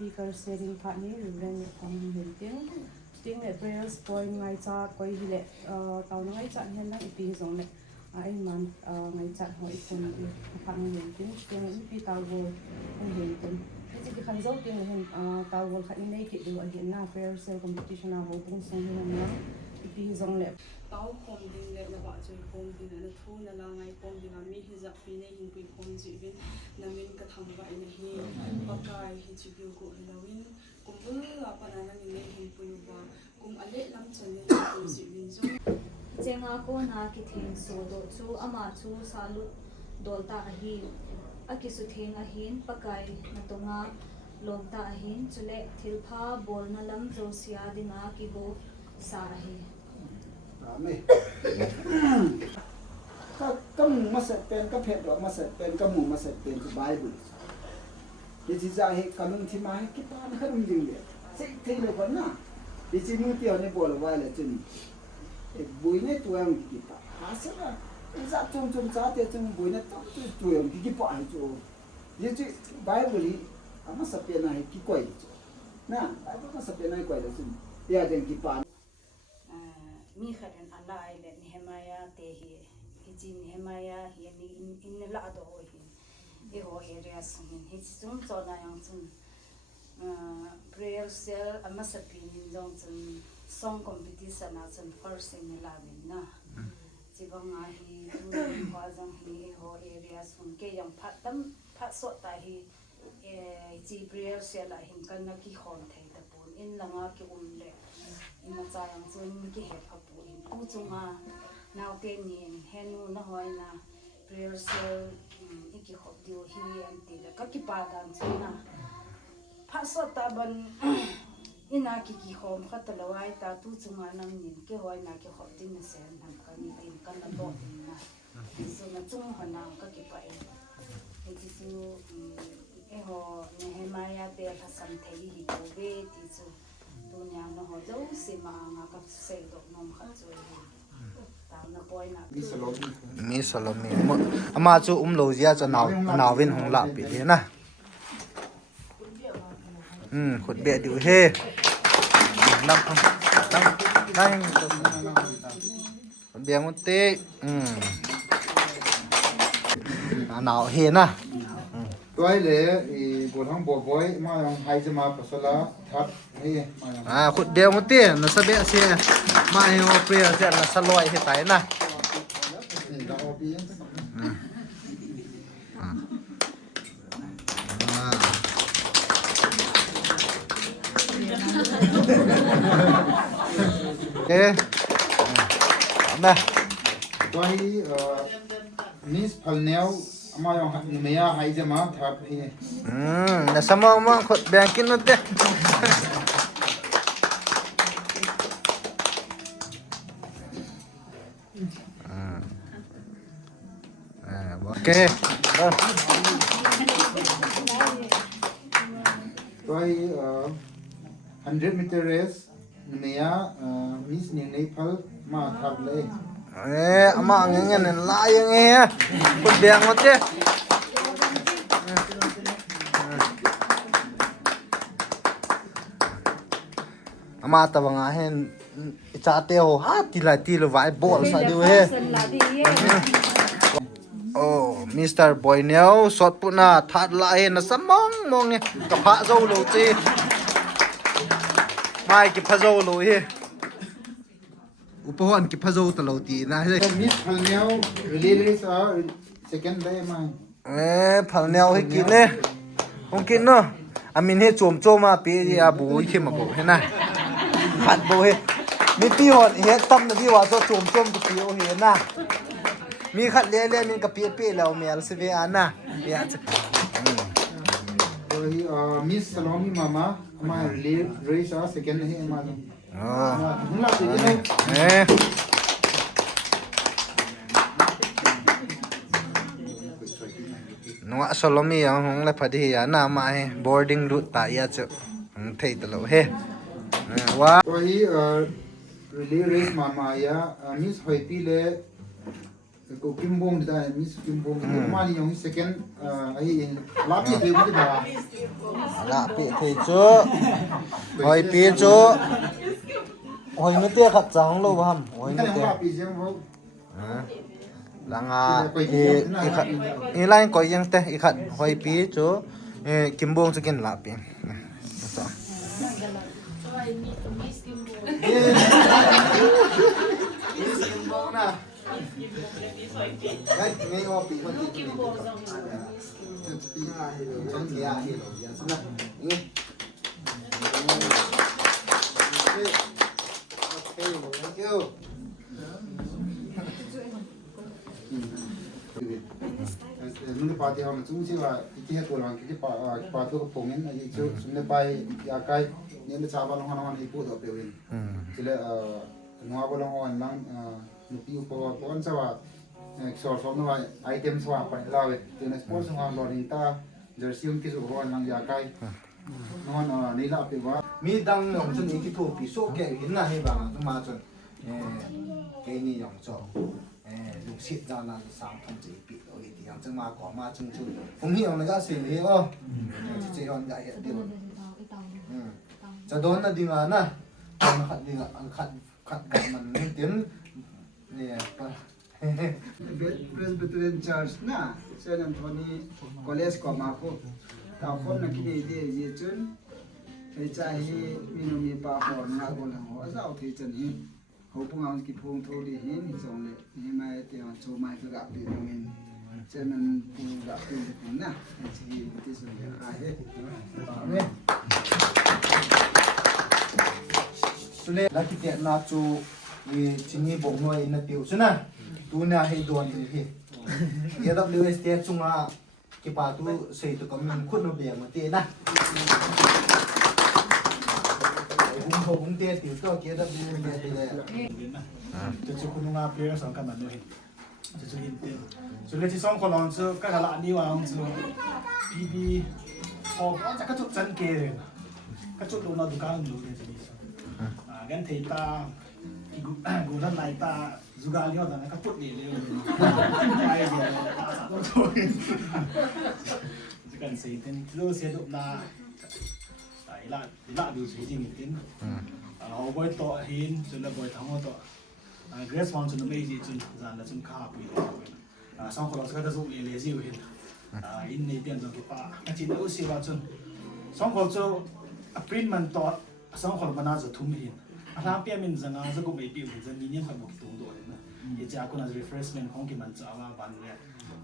speaker setting part ni ren phong hin ting le prayers point ngai cha koi hi le tau ngai cha hen na ipi zong le ai man ngai cha hoi kun phang hin ting ipi tau go hin tin chỉ cái khăn dấu tiếng là hình tàu vốn khăn này kỹ được hiện na fair sale competition nào cũng tung xuống như là ipi zong le tàu khom ding le na ba chui khom ding na thu na la ngai khom ding mi hi zak pi ne hin pi khom ji bin na min ka tham ba ina hi pakai hi chi biu ko lawin kum bu la pa na ni ne hin pu ba kum ale lam chen ne pu ji bin zo chenga ko na ki thing so do chu ama chu salu dolta hi akisu thing a hin pakai na tonga lomta a hin chule thilpha bol na lam zo sia dinga ki bo sa hiก็หมูมาเสร็จเป็นก็เผ็ดหรอกมาเสร็จเป็นก็หมูมาเสร็จเป็นก็บายบุญดิจิจะให้กำลังที่มาให้กิปานขนมจริงเลยสิ่งที่เราคนน่ะดิจิมือเตียวในบัวละไว้เลยจนบุยในตัวเองกิปาหาเสร็จแล้วจะจงจ้าเตียวจงบุยในตัวเองกิปาให้จูดิจิบายบุญอามาเสร็จเป็นให้กิกวยจูน่ะบายบุญมาเสร็จเป็นให้กวยเลยจนเตียวเดินกิปามีขัดอันอะไรเด็ดNehemiahเตหีจริงNehemiahเฮียนี่อินละดอกหินอีหัวเอเรียสหินฮิจุนจอนายังจุนprayer cell อามาสปีนิจงจุน song competition อาจุน first in ลาวินนะจีบังอาฮีดูขวาจังฮีอีหัวเอเรียสหุ่นเกยังพัดตั้มพัดสดตาฮีจี prayer cell หินกันนักกี่คนไทยตะปูนอินละงากี่เล่อินมาใจยังจุนกี่เหตุพับปูนผู้จงมานาเต็นนี่เห็นนู่นนะหอยนะเปรียวเซลอีกขอบเดียวฮีอันตีแล้วก็กิปาดันจุนนะพัสตาบันอินากี่ขอมขัดตะลายตาตู้จงมานั่งนินกี่หอยนากี่ขอบดินเซนทำกันนี่ดินกันละดอกนะส่วนจงหันนางก็กิปาเองไอ้ที่จูหัวNehemiahเตะภาษาไทยฮิโตเวที่จูตัวนี้นะหัวเจ้าสิมากับเสกดอกนมขัดจุยมีสโลมีอามาจูโลเจียจะหนาววินหงหลับปีนี้นะขุดเบียดอยู่เฮ้นั่งขุดเบียดมันเตะหนาวเฮนะตัวเลยบททั้งบทบอยมาไฮจะมาปัสสาวะทับนี่ขุดเบียดมันเตะน่ะสเบียเสียมาให้เอาเปรี้ยวเสียน่ะสลอยให้ตายนะเอ๊ะนะตัวนี้มิสพัลเนลมาอย่างเมียไฮจะมาทับนี่น่ะสมองมาขุดแบ่งกินนู่นเต้โอเคตัวนี้100 meter race เมียมิสนิงเนพัลมาทับเลยอามาเงี้ยเนี่ยลายยังไงฮะขุดแบ่งหมดเต้อามาตะวังเห็นจ่าเตียวฮะตีละไว้บอลซะดิเว้ยโอ้มิสเตอร์บอยเนียวสดปุ่นน่ะทัดละเห็นน่ะสมองมองเนี่ยกะพะโซโลจีไม่กิพะโซโลเฮอุปกรณ์กิพะโซตะโลตีนะเฮ้ยมิสพัลเนลรีลีสsecond day มาพัลเนียวให้กินเนี่ยคงกินเนาะอามินให้โจมมาปีอาบูเข้มมาบอกเห็นนะขัดโบเฮมีปีหอดเฮ็ดตั้มนะพี่ว่าโจมกับปีโอเห็นนะมีขัดเล่มีกับปีแล้วเมียลสิเวอานะเมียจะตัวนี้มิสสโลมีมารีลีสsecond day มาอ๋อหุ่นหลับดีเลยนัวสโลมีอย่างของเลยพอดีอ่ะน้ามาให้ boarding route ตายจะเทตลอดเฮ้ว่าตัวนี้รีลีสมายามิสหอยปีเลย กูกิมบงได้มิสกิมบงมานี่ยองsecond ไอ้ลาปีเดียวไม่ได้บ่ ละปีเทจูหอยปีจูหอยไม่เตี้ยขัดจังโลบฮัมหอย แค่ ไม่ ยัง เตี้ย ลาปีเสียงบ่ หลังอีขัดอีไลน์ก็ยังเตะอีขัดหอยปีจูกิมบงจะกินละปีกิมบงนะไอ้ไงก็ปีคนที่กิมบงปีฉันเสียให้เราอย่างนั้นนะนี่thank you 눈에 봐도 하면 중지가 이게 돌아간 게 봐도 보면 이제 숨내 바이 야kai nên chabalong hanan ipu do pewin chile nuabalong online nupi upo pon sawa exor som no item sawa pa lawe tene sports ngam lo ni ta jersey un ki su ho nang yakai non ni la pe wa mi dang nong chun ni ki thu pi so ke hin na he ba ma chun ke ni yong choลูกศิษย์จานาสามพันจีปีโอเคที่ยังจะมาก่อมาจุงผมหิวนะก็สิ่งนี้จะย้อนได้เดียวจะโดนนะดีงานะขัดดีงาขัดมันเตียนเนี่ย Presbyterian Church na San Anthony College ko mako ta kon na kini de ye chun ai cha hi minumi pa ho na ko na ho sa o thi chen hi hậu phung ông kịp phung thô đi hết thì xong đấy nhưng mà thì họ cho mai cứ gặp được mình cho nên phung gặp được cũng nè thì cái sự việc ai hết đấy cho nên là cái chuyện là chú vì chính như bộ người là tiểu chứ nè tu nhà hay đồn thì hết giờ đọc lưu ST chung là cái bà tu xây tụi con mình khuất nó biển mà tiền nè cũng tiền tiểu to kia đọc lưu ST thìจะช่วยคุณงาเปลี่ยนสองกันมันด้วยจะช่วยอินเตอร์ส่วนเรื่องที่สองคนลองช่วยก็ละนี่ว่าลองช่วยพีบีออกว่าจะกระจุกจันเกย์เลยกระจุกโดนเราดูการดูเลยจะดีสุดกันเทตากูท่านนายตาจูการเลี้ยวแต่นั้นก็ปุ๊ดเลยไปเดี๋ยวต้องช่วยจะกันเสียเต็มรู้เสียดุนาใส่ละดูสวยจริงจริงเอาไว้ต่อหินจนเราไว้ทั้งหมดต่อเกรสฟอนจนไม่จีจนจานละจนข้าปีเลยสองคนเราก็จะสู้เลยสิวเห็นอินในเตียนตรงที่ป่าจีนเอาสิว่าจนสองคนจะปริ้นมันต่อสองคนมันน่าจะทุ่มเห็นถ้าเปลี่ยนมันจะงานจะก็ไม่เปลี่ยนจะมีเนี่ยเขาบอกตรงตัวเลยนะยี่จะคุณอาจจะ refreshment ของกิมันจะเอาบ้านเลย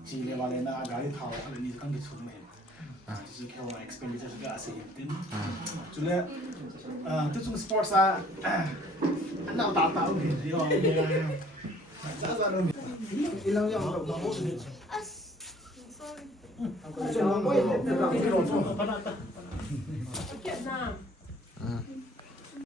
จีเลวาเลน่าการที่เท้าอะไรนี้ต้องกินทุ่มเห็น就是看我 expenditure 是个assez important，就嘞，这种 sports 啊，那我打不平，对吧？这个都，一两样都不好吃。sorry。